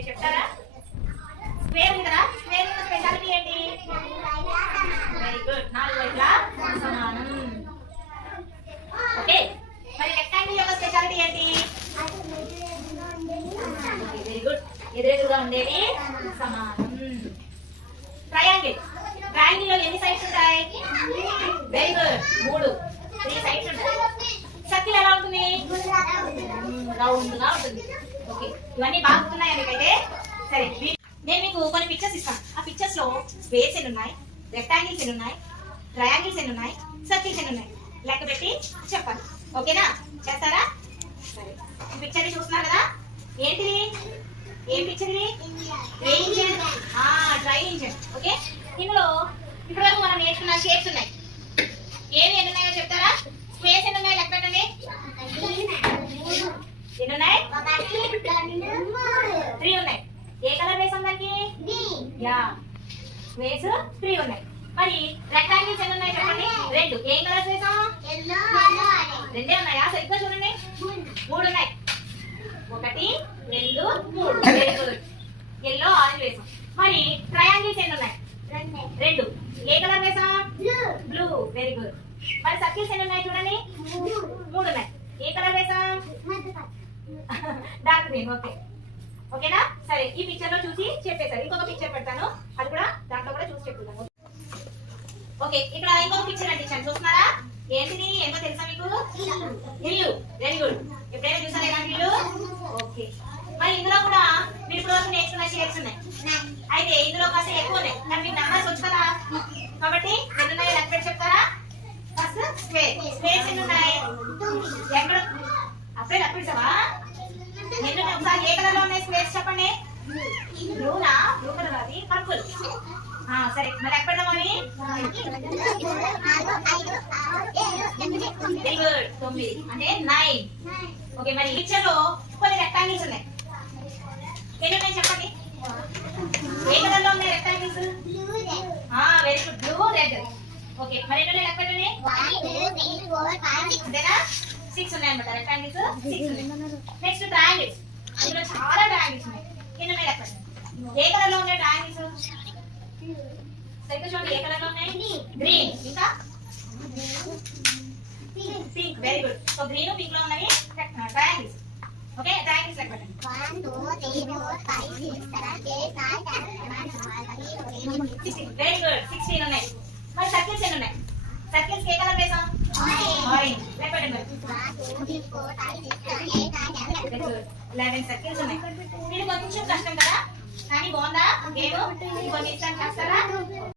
మీరు చెప్తారా? స్క్వేర్ ఉంది కదా, స్క్వేర్ యొక్క స్పెషాలిటీ ఏంటి? వెరీ గుడ్, 4 వైపులా సమానం. ఓకే, మరి రెక్టాంగిల్ యొక్క స్పెషాలిటీ ఏంటి? వెరీ గుడ్, ఎదురెదురుగా ఉండేవి సమానం. ట్రయాంగిల్, ట్రయాంగిల్ లో ఎన్ని సైడ్స్ ఉంటాయి? వెరీ గుడ్, 3 సైడ్స్ ఉంటాయి. సర్కిల్ ఎలా ఉంటుంది? రౌండ్ గా ఉంటుంది. ఓకే, ఇవన్నీ బాగున్నాయా మీకైతే? సరే, నేను మీకు కొన్ని పిక్చర్స్ ఇస్తాను. ఆ పిక్చర్స్ లో స్క్వేర్స్ ఎన్ని ఉన్నాయి, రెక్టాంగిల్స్ ఎన్ని ఉన్నాయి, ట్రయాంగిల్స్ ఎన్ని ఉన్నాయి, సర్కిల్స్ ఎన్ని ఉన్నాయి లెక్క పెట్టి చెప్పాలి. ఓకేనా? చేస్తారా? సరే, ఈ పిక్చర్ ని చూస్తున్నారు కదా, ఏంటిది? ఏం పిక్చర్ ఇది? Engine, try engine. ఓకే, ఇందులో ఇప్పటివరకు మనం నేర్చుకున్న షేప్స్ ఉన్నాయి. ఏమి ఎన్ని ఉన్నాయో చెప్తారా? స్క్వేర్స్ ఎన్ని ఉన్నాయి లెక్క పెట్టండి. ఎన్ని ఉన్నాయి? 3 ఉన్నాయి. ఏ కలర్ వేసాం దానికి? యా, స్క్వేర్స్ 3 ఉన్నాయి. మరి రెక్టాంగిల్స్ ఎన్ని ఉన్నాయి చెప్పండి? 2. ఏం కలర్స్ వేసాం? 2 ఉన్నాయా? సరిగ్గా చూడండి, 3 ఉన్నాయి. 1, 2, 3. వెరీ గుడ్, ఎల్లో ఆరెంజ్ వేసాం. మరి ట్రయాంగిల్స్ ఎన్ని ఉన్నాయి? 2. ఏ కలర్ వేసాం? బ్లూ. Very good. మరి సర్కిల్స్ ఎన్ని ఉన్నాయి చూడండి? 3 ఉన్నాయి. ఏ కలర్ వేసాం? Dark green. ఓకే, ఓకేనా? సరే, ఈ పిక్చర్ లో చూసి చెప్పేశారు. ఇంకొక పిక్చర్ పెడతాను, అది కూడా దాంట్లో కూడా చూసి చెప్తాను. ఓకే, ఇక్కడ ఇంకొక పిక్చర్ అంటించాను, చూస్తున్నారా? ఏంటిది? ఏంటో తెలుసా మీకు? ఇల్లు. వెరీ గుడ్, ఎప్పుడైనా చూసారా ఇలాంటి ఇల్లు? ఓకే, మరి ఇందులో కూడా మీరు ఇప్పుడు నేర్చుకున్న షేప్స్ ఉన్నాయి. అయితే ఇందులో కాస్త ఎక్కువ ఉన్నాయి, కానీ మీకు నెంబర్స్ వచ్చు కదా, కాబట్టి ఎన్ని ఉన్నాయో లెక్క పెట్టి చెప్తారా? First square. స్క్వేర్స్ ఎన్ని ఉన్నాయి? ఎక్కడ? అప్పుడే లెక్క పెట్టావా? ఎన్ని ఒకసారి ఏ కలర్ లో ఉన్నాయి స్క్వేర్స్ చెప్పండి. బ్లూనా? బ్లూ కలర్, అది పర్పుల్. సరే, మరి లెక్క పెడదాం. అవి వెరీ గుడ్, 9 అంటే 9. ఓకే, మరి పిక్చర్ లో కొన్ని రెక్టాంగిల్స్ ఉన్నాయి. ఎన్ని ఉన్నాయి చెప్పండి? ఏ కలర్ లో ఉన్నాయి rectangles? Very good, blue, red. Okay, మరి ఎన్ని ఉన్నాయి లెక్క పెట్టండి. 1, 2, 3, 4, 5, 6 అంతేనా? 6 ఉన్నాయి అన్నమాట రెక్టాంగిల్స్. 6 ఉన్నాయి. Next triangles. ఇందులో చాలా ట్రయాంగిల్స్ ఉన్నాయి. ఎన్ని ఉన్నాయి లెక్క పెట్టండి. ఏ కలర్ లో ఉన్నాయి ట్రయాంగిల్స్? సరిగ్గా చూడండి, ఏ కలర్ లో ఉన్నాయి? గ్రీన్, ఇంకా pink. Very good. So green, pink లో ఉన్నవి ట్రయాంగిల్స్. ఓకే, ట్రయాంగిల్స్ లెక్క పెట్టండి. 1, 2, 3, 4, 5, 6, 7, 8, 9, 10, 11, 12, 13, 14, 15, 16. వెరీ గుడ్, 16 ఉన్నాయి. మరి సర్కిల్స్ ఎన్ని ఉన్నాయి? సర్కిల్స్ ఏ కలర్ వేసాం? ఆరెంజ్. లెక్క పెట్టండి. 1, 2, 3, 4, 5, 6, 7, 8, 9, 10, 11. వెరీ గుడ్, 11 సర్కిల్స్ ఉన్నాయి. ఇది కొంచెం కష్టం కదా, కానీ బాగుందా గేమ్? కొన్ని ఇస్తాను, చేస్తారా?